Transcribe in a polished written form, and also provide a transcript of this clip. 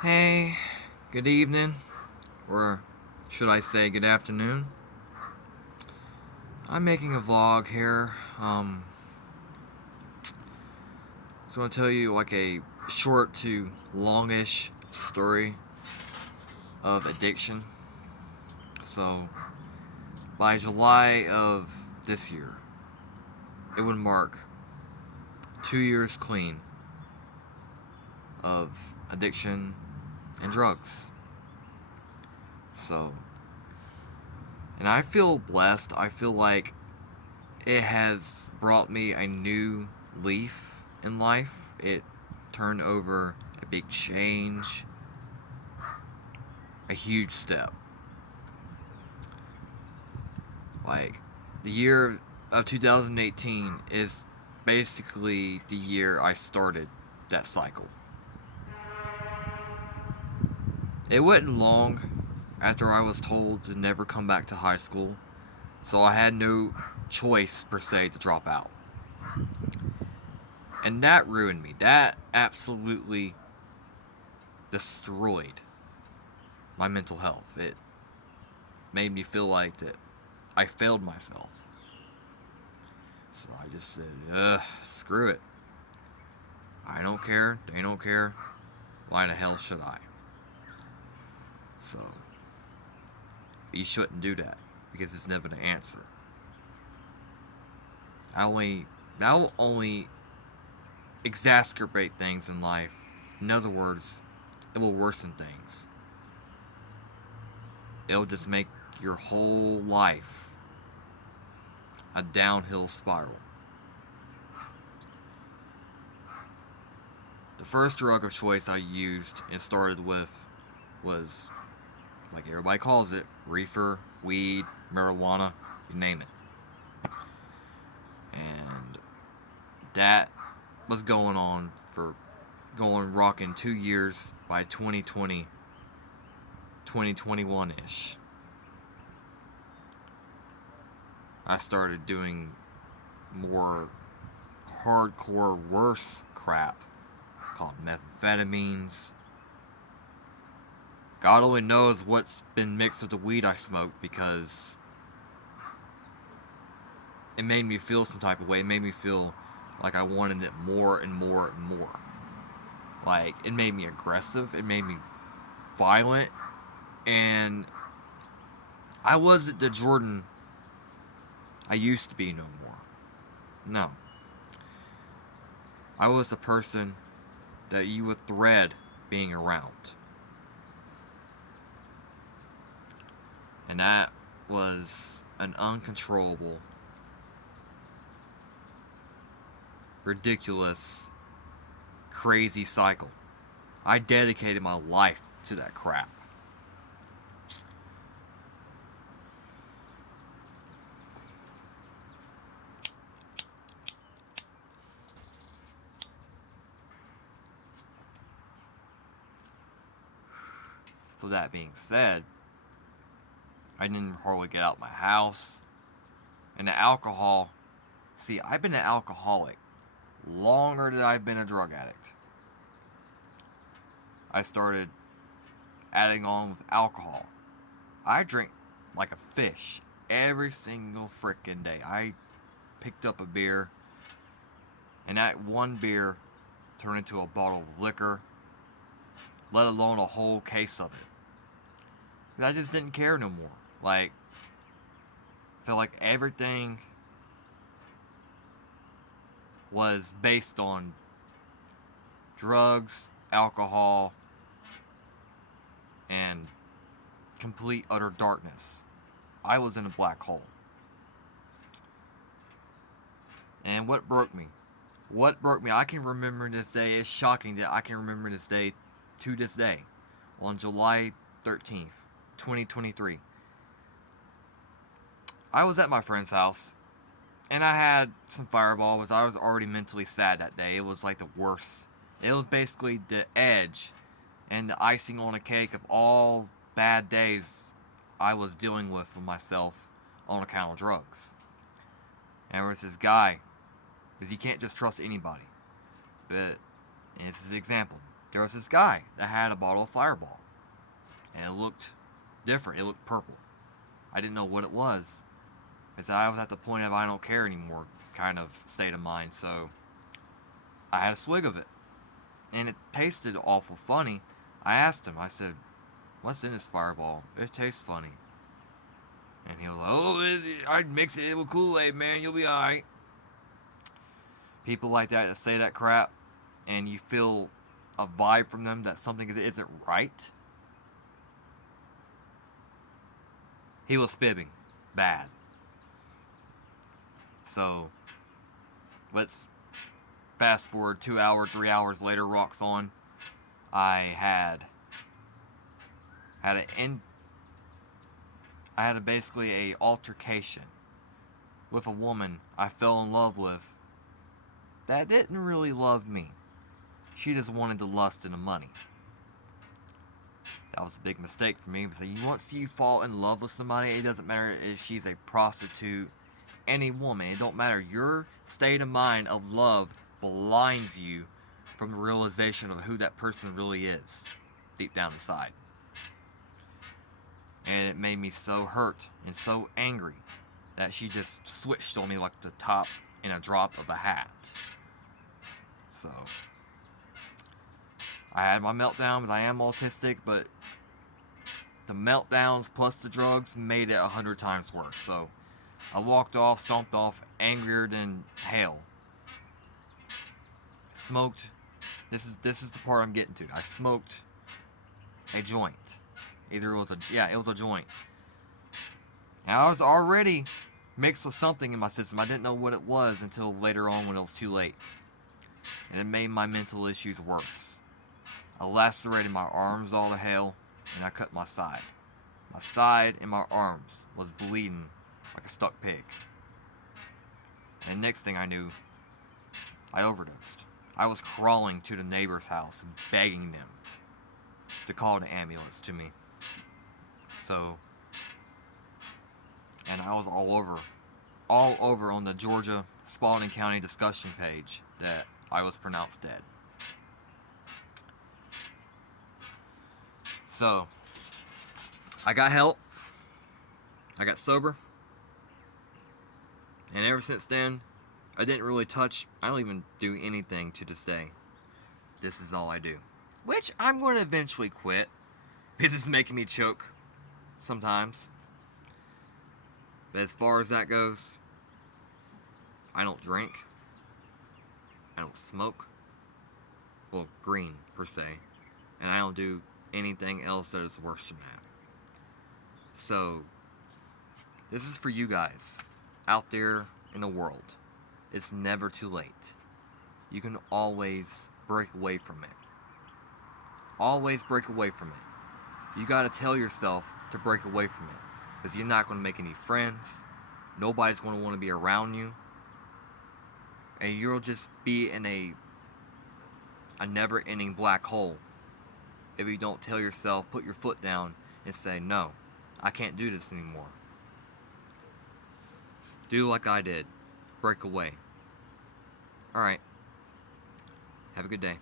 Hey, good evening, or should I say good afternoon. I'm making a vlog here. It's gonna tell you like a short to longish story of addiction. So, by July of this year, it would mark 2 years clean of addiction and drugs. So, and I feel blessed. I feel like it has brought me a new leaf in life. It turned over a big change, a huge step. Like, the year of 2018 is basically the year I started that cycle. It wasn't long after I was told to never come back to high school, so I had no choice per se to drop out. And that ruined me. That absolutely destroyed my mental health. It made me feel like that I failed myself. So I just said, screw it. I don't care. They don't care. Why the hell should I? So, you shouldn't do that because it's never the answer. That will only exacerbate things in life. In other words, it will worsen things. It'll just make your whole life a downhill spiral. The first drug of choice I used and started with was, like everybody calls it, reefer, weed, marijuana, you name it. And that was going on for going rocking 2 years by 2020, 2021 ish. I started doing more hardcore, worse crap called methamphetamines. God only knows what's been mixed with the weed I smoked because it made me feel some type of way. It made me feel like I wanted it more and more and more. Like, it made me aggressive, it made me violent, and I wasn't the Jordan I used to be no more. No. I was the person that you would dread being around. And that was an uncontrollable, ridiculous, crazy cycle. I dedicated my life to that crap. So that being said, I didn't hardly get out my house. And the alcohol, see, I've been an alcoholic longer than I've been a drug addict. I started adding on with alcohol. I drink like a fish every single frickin' day. I picked up a beer, and that one beer turned into a bottle of liquor, let alone a whole case of it. I just didn't care no more. Like, I felt like everything was based on drugs, alcohol, and complete utter darkness. I was in a black hole. And what broke me? What broke me? I can remember this day. It's shocking that I can remember this day to this day. On July 13th, 2023. I was at my friend's house, and I had some Fireball, because I was already mentally sad that day. It was like the worst. It was basically the edge and the icing on a cake of all bad days I was dealing with myself on account of drugs. And there was this guy, because you can't just trust anybody. But, and this is an example. there was this guy that had a bottle of Fireball, and it looked different. It looked purple. I didn't know what it was, because I was at the point of I don't care anymore kind of state of mind. So I had a swig of it, and it tasted awful funny. I asked him. I said, "What's in this Fireball? It tastes funny." And he was like, "Oh, I'd mix it with Kool-Aid, man. You'll be alright." People like that say that crap, and you feel a vibe from them that something isn't right. He was fibbing. Bad. So, let's fast forward 2 hours, 3 hours later, rocks on. I had basically a altercation with a woman I fell in love with that didn't really love me. She just wanted the lust and the money. That was a big mistake for me, because once you fall in love with somebody, it doesn't matter if she's a prostitute, any woman. It don't matter. Your state of mind of love blinds you from the realization of who that person really is deep down inside. And it made me so hurt and so angry that she just switched on me like the top in a drop of a hat. So I had my meltdown because I am autistic, but the meltdowns plus the drugs made it 100 times worse. So I walked off, stomped off, angrier than hell. Smoked. This is the part I'm getting to. I smoked a joint. It was a joint. And I was already mixed with something in my system. I didn't know what it was until later on when it was too late. And it made my mental issues worse. I lacerated my arms all to hell, and I cut my side. My side and my arms was bleeding like a stuck pig. And next thing I knew, I overdosed. I was crawling to the neighbor's house, begging them to call the ambulance to me. So, and I was all over on the Georgia Spalding County discussion page that I was pronounced dead. So, I got help. I got sober. And ever since then, I didn't really I don't even do anything to this day. This is all I do. Which I'm going to eventually quit, because it's making me choke sometimes. But as far as that goes, I don't drink. I don't smoke. Well, green, per se. And I don't do anything else that is worse than that. So, this is for you guys out there in the world. It's never too late. You can always break away from it. Always break away from it. You gotta tell yourself to break away from it, because you're not gonna make any friends. Nobody's gonna want to be around you. And you'll just be in a never-ending black hole if you don't tell yourself, put your foot down, and say, no, I can't do this anymore. Do like I did. Break away. Alright. Have a good day.